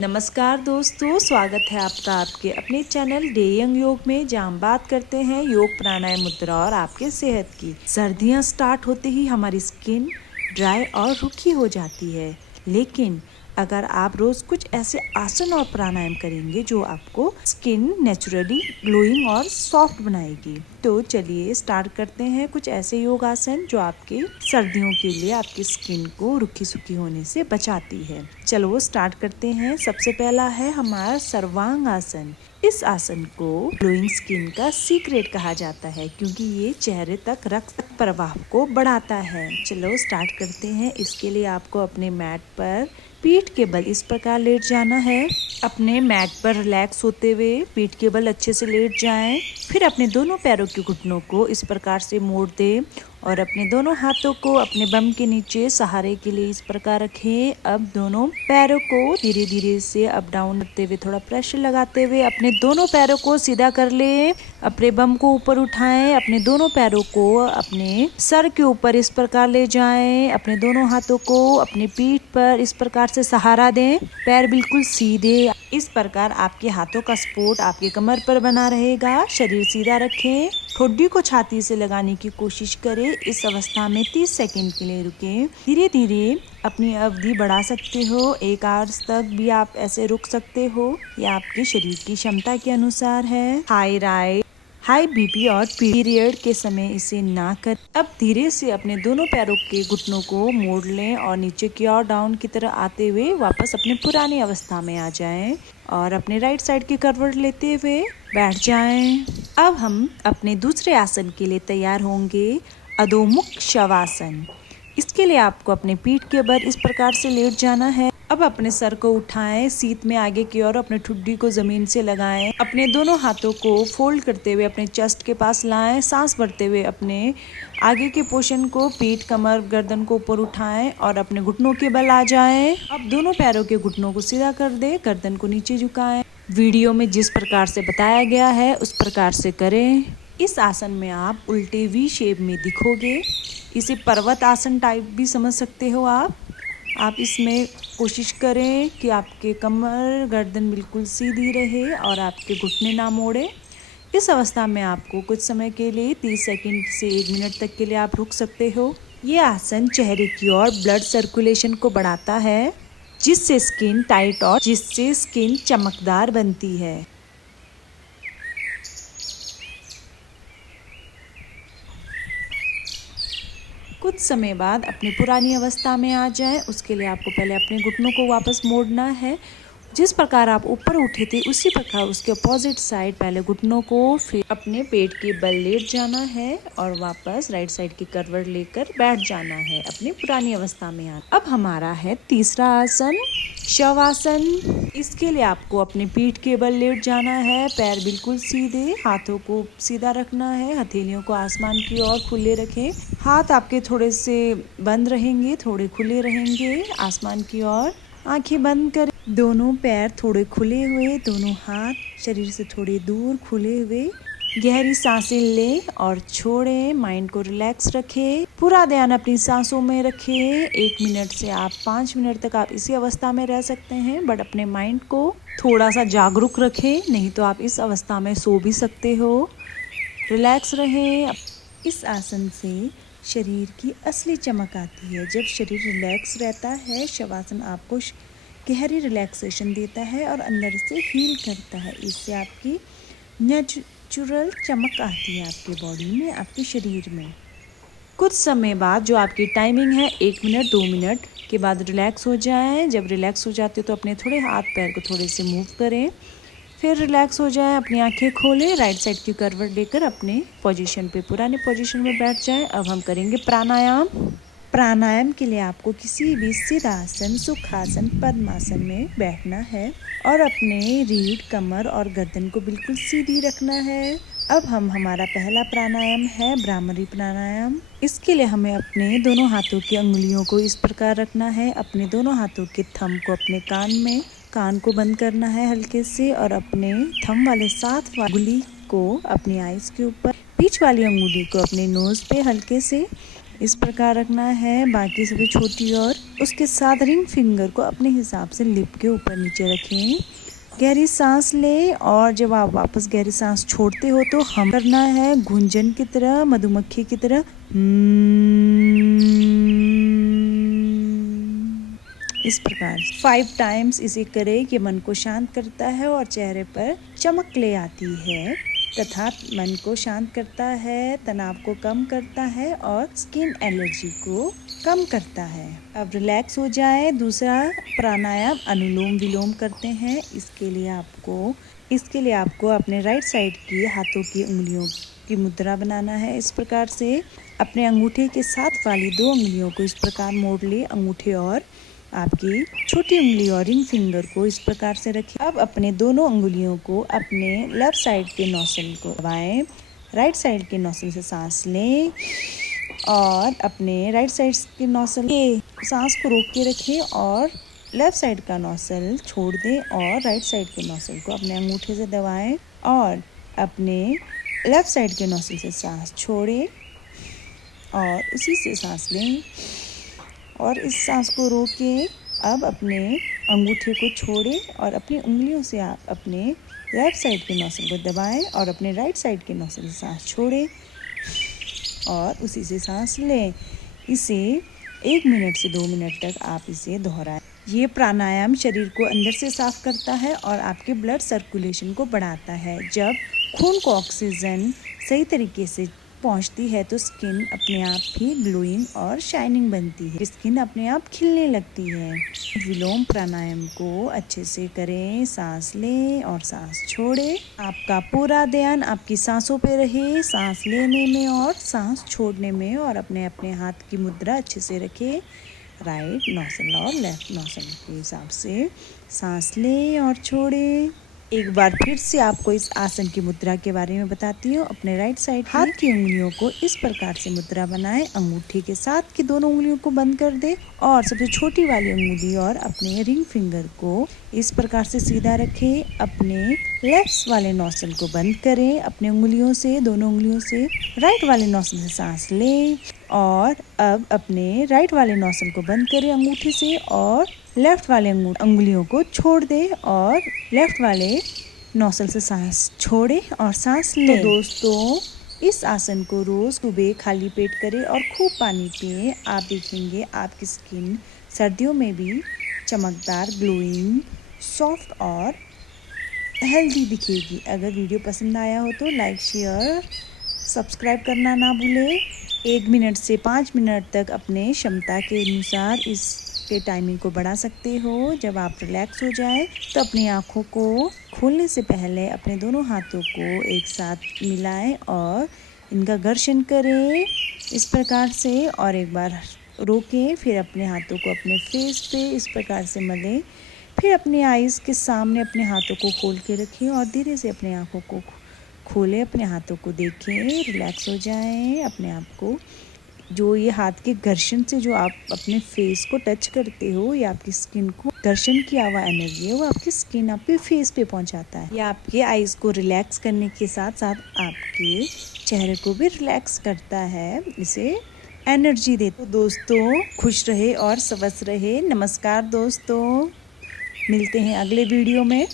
नमस्कार दोस्तों, स्वागत है आपका आपके अपने चैनल डे यंग योग में, जहाँ हम बात करते हैं योग प्राणायाम मुद्रा और आपके सेहत की। सर्दियाँ स्टार्ट होते ही हमारी स्किन ड्राई और रूखी हो जाती है, लेकिन अगर आप रोज कुछ ऐसे आसन और प्राणायाम करेंगे जो आपको स्किन नेचुरली ग्लोइंग और सॉफ्ट बनाएगी। तो चलिए स्टार्ट करते हैं कुछ ऐसे योग आसन जो आपके सर्दियों के लिए आपकी स्किन को रुखी सुखी होने से बचाती है। चलो स्टार्ट करते हैं। सबसे पहला है हमारा सर्वांग आसन। इस आसन को ग्लोइंग स्किन का सीक्रेट कहा जाता है, क्योंकि ये चेहरे तक रक्त प्रवाह को बढ़ाता है। चलो स्टार्ट करते हैं। इसके लिए आपको अपने मैट पर पीठ के बल इस प्रकार लेट जाना है। अपने मैट पर रिलैक्स होते हुए पीठ के बल अच्छे से लेट जाएं। फिर अपने दोनों पैरों के घुटनों को इस प्रकार से मोड़ दें और अपने दोनों हाथों को अपने बम के नीचे सहारे के लिए इस प्रकार रखें। अब दोनों पैरों को धीरे धीरे से अप डाउन करते हुए थोड़ा प्रेशर लगाते हुए अपने दोनों पैरों को सीधा कर लें। अपने बम को ऊपर उठाएं। अपने दोनों पैरों को अपने सर के ऊपर इस प्रकार ले जाएं। अपने दोनों हाथों को अपनी पीठ पर इस प्रकार से सहारा दें। पैर बिल्कुल सीधे। इस प्रकार आपके हाथों का सपोर्ट आपके कमर पर बना रहेगा। शरीर सीधा रखें। ठोडी को छाती से लगाने की कोशिश करें। इस अवस्था में 30 सेकंड के लिए रुकें। धीरे धीरे अपनी अवधि बढ़ा सकते हो। 1 आवर्स तक भी आप ऐसे रुक सकते हो। यह आपके शरीर की क्षमता के अनुसार है। हाई बीपी और पीरियड के समय इसे ना कर। अब धीरे से अपने दोनों पैरों के घुटनों को मोड़ लें और नीचे की ओर डाउन की तरह आते हुए वापस अपनी पुरानी अवस्था में आ जाएं और अपने राइट साइड की करवट लेते हुए बैठ जाएं। अब हम अपने दूसरे आसन के लिए तैयार होंगे, अधोमुख शवासन। इसके लिए आपको अपने पीठ के बल इस प्रकार से लेट जाना है। अब अपने सर को उठाएं, सीट में आगे की ओर अपने ठुड्डी को जमीन से लगाएं। अपने दोनों हाथों को फोल्ड करते हुए अपने चेस्ट के पास लाएं। सांस भरते हुए अपने आगे के पोर्शन को, पीठ, कमर, गर्दन को ऊपर उठाएं और अपने घुटनों के बल आ जाएं। अब दोनों पैरों के घुटनों को सीधा कर दें, गर्दन को नीचे झुकाएं। वीडियो में जिस प्रकार से बताया गया है उस प्रकार से करें। इस आसन में आप उल्टे वी शेप में दिखोगे। इसे पर्वत आसन टाइप भी समझ सकते हो आप इसमें कोशिश करें कि आपके कमर, गर्दन बिल्कुल सीधी रहे और आपके घुटने ना मोड़े। इस अवस्था में आपको कुछ समय के लिए 30 सेकंड से 1 मिनट तक के लिए आप रुक सकते हो। ये आसन चेहरे की ओर ब्लड सर्कुलेशन को बढ़ाता है, जिससे स्किन टाइट और जिससे स्किन चमकदार बनती है। कुछ समय बाद अपनी पुरानी अवस्था में आ जाएं। उसके लिए आपको पहले अपने घुटनों को वापस मोड़ना है। जिस प्रकार आप ऊपर उठे थे उसी प्रकार उसके अपोजिट साइड पहले घुटनों को, फिर अपने पेट के बल लेट जाना है और वापस राइट साइड की करवट लेकर बैठ जाना है अपनी पुरानी अवस्था में अब हमारा है तीसरा आसन, शवासन। इसके लिए आपको अपने पीठ के बल लेट जाना है। पैर बिल्कुल सीधे, हाथों को सीधा रखना है। हथेलियों को आसमान की ओर खुले रखें। हाथ आपके थोड़े से बंद रहेंगे, थोड़े खुले रहेंगे आसमान की ओर। आंखें बंद करें। दोनों पैर थोड़े खुले हुए, दोनों हाथ शरीर से थोड़े दूर खुले हुए। गहरी सांसें लें और छोड़ें। माइंड को रिलैक्स रखें। पूरा ध्यान अपनी सांसों में रखें। 1 मिनट से आप 5 मिनट तक आप इसी अवस्था में रह सकते हैं, बट अपने माइंड को थोड़ा सा जागरूक रखें, नहीं तो आप इस अवस्था में सो भी सकते हो। रिलैक्स रहें। इस आसन से शरीर की असली चमक आती है। जब शरीर रिलैक्स रहता है, शवासन आपको गहरी रिलैक्सेशन देता है और अंदर से हील करता है। इससे आपकी नेचुरल चमक आती है आपके बॉडी में, आपके शरीर में। कुछ समय बाद जो आपकी टाइमिंग है 1 मिनट 2 मिनट के बाद रिलैक्स हो जाएं। जब रिलैक्स हो जाते हो तो अपने थोड़े हाथ पैर को थोड़े से मूव करें। फिर रिलैक्स हो जाए, अपनी आंखें खोलें, राइट साइड की करवट लेकर अपने पोजीशन पे, पुराने पोजीशन में बैठ जाएं। अब हम करेंगे प्राणायाम। प्राणायाम के लिए आपको किसी भी सिद्धासन, सुखासन, पद्मासन में बैठना है और अपने रीढ़, कमर और गर्दन को बिल्कुल सीधी रखना है। अब हमारा पहला प्राणायाम है भ्रामरी प्राणायाम। इसके लिए हमें अपने दोनों हाथों की अंगुलियों को इस प्रकार रखना है। अपने दोनों हाथों के थंब को अपने कान को बंद करना है हल्के से और अपने थंब वाले 7 अंगुली को अपनी आईज के ऊपर, बीच वाली अंगुली को अपने नोज पे हल्के से इस प्रकार रखना है। बाकी सभी छोटी और उसके साथ रिंग फिंगर को अपने हिसाब से लिप के ऊपर नीचे रखें। गहरी सांस लें और जब आप वापस गहरी सांस छोड़ते हो तो हम करना है गुंजन की तरह, मधुमक्खी की तरह। इस प्रकार 5 टाइम्स इसे करें कि मन को शांत करता है और चेहरे पर चमक ले आती है तथा मन को शांत करता है, तनाव को कम करता है और स्किन एलर्जी को कम करता है। अब रिलैक्स हो जाए। दूसरा प्राणायाम अनुलोम विलोम करते हैं। इसके लिए आपको अपने राइट साइड की हाथों की उंगलियों की मुद्रा बनाना है। इस प्रकार से अपने अंगूठे के साथ वाली 2 उंगलियों को इस प्रकार मोड़ ले। अंगूठे और आपकी छोटी उंगली और रिंग फिंगर को इस प्रकार से रखिए। अब अपने दोनों उंगलियों को अपने लेफ्ट साइड के नोस्ट्रिल को दबाएं। राइट साइड के नोस्ट्रिल से सांस लें और अपने राइट साइड के नोस्ट्रिल के सांस को रोक के रखें और लेफ्ट साइड का नोस्ट्रिल छोड़ दें और राइट साइड के नोस्ट्रिल को अपने अंगूठे से दबाएं और अपने लेफ्ट साइड के नोस्ट्रिल से सांस छोड़ें और उसी से सांस लें और इस सांस को रोक के अब अपने अंगूठे को छोड़ें और अपनी उंगलियों से आप अपने लेफ्ट साइड के नोस्ट्रिल को दबाएं और अपने राइट साइड के नोस्ट्रिल से सांस छोड़ें और उसी से सांस लें। इसे 1 मिनट से 2 मिनट तक आप इसे दोहराएं। ये प्राणायाम शरीर को अंदर से साफ करता है और आपके ब्लड सर्कुलेशन को बढ़ाता है। जब खून को ऑक्सीजन सही तरीके से पहुंचती है तो स्किन अपने आप ही ग्लोइंग और शाइनिंग बनती है। स्किन अपने आप खिलने लगती है। विलोम प्राणायाम को अच्छे से करें। सांस लें और सांस छोड़ें। आपका पूरा ध्यान आपकी सांसों पे रहे, सांस लेने में और सांस छोड़ने में, और अपने अपने हाथ की मुद्रा अच्छे से रखें। राइट नोस्ट्रिल और लेफ्ट नोस्ट्रिल के हिसाब से सांस लें और छोड़ें। एक बार फिर से आपको इस आसन की मुद्रा के बारे में बताती हूँ। अपने राइट साइड हाथ की उंगलियों को इस प्रकार से मुद्रा बनाएं। अंगूठे के साथ की दोनों उंगलियों को बंद कर दें और सबसे छोटी वाली उंगली और अपने रिंग फिंगर को इस प्रकार से सीधा रखें। अपने लेफ्ट वाले नोस्ट्रिल को बंद करें अपने उंगलियों से, दोनों उंगलियों से। राइट वाले नोस्ट्रिल से सांस लें और अब अपने राइट वाले नोस्ट्रिल को बंद करें अंगूठे से और लेफ्ट वाले उंगलियों को छोड़ दें और लेफ्ट वाले नोस्ट्रिल से सांस छोड़ें और सांस लें। तो दोस्तों, इस आसन को रोज सुबह खाली पेट करें और खूब पानी पिएं। आप देखेंगे आपकी स्किन सर्दियों में भी चमकदार, ग्लोइंग, सॉफ्ट और हेल्दी दिखेगी। अगर वीडियो पसंद आया हो तो लाइक, शेयर, सब्सक्राइब करना ना भूलें। 1 मिनट से 5 मिनट तक अपने क्षमता के अनुसार इसके टाइमिंग को बढ़ा सकते हो। जब आप रिलैक्स हो जाए तो अपनी आँखों को खोलने से पहले अपने दोनों हाथों को एक साथ मिलाएं और इनका घर्षण करें इस प्रकार से, और एक बार रोकें। फिर अपने हाथों को अपने फेस पे इस प्रकार से मलें। फिर अपने आईज़ के सामने अपने हाथों को खोल के रखें और धीरे से अपने आँखों को खोलें, अपने हाथों को देखें, रिलैक्स हो जाएं। अपने आप को जो ये हाथ के घर्षण से जो आप अपने फेस को टच करते हो, ये आपकी स्किन को घर्षण किया हुआ एनर्जी है, वो आपकी स्किन आपके फेस पे पहुंचाता है। ये आपके आईज को रिलैक्स करने के साथ साथ आपके चेहरे को भी रिलैक्स करता है, इसे एनर्जी देता है। तो दोस्तों, खुश रहे और स्वस्थ रहे। नमस्कार दोस्तों, मिलते हैं अगले वीडियो में।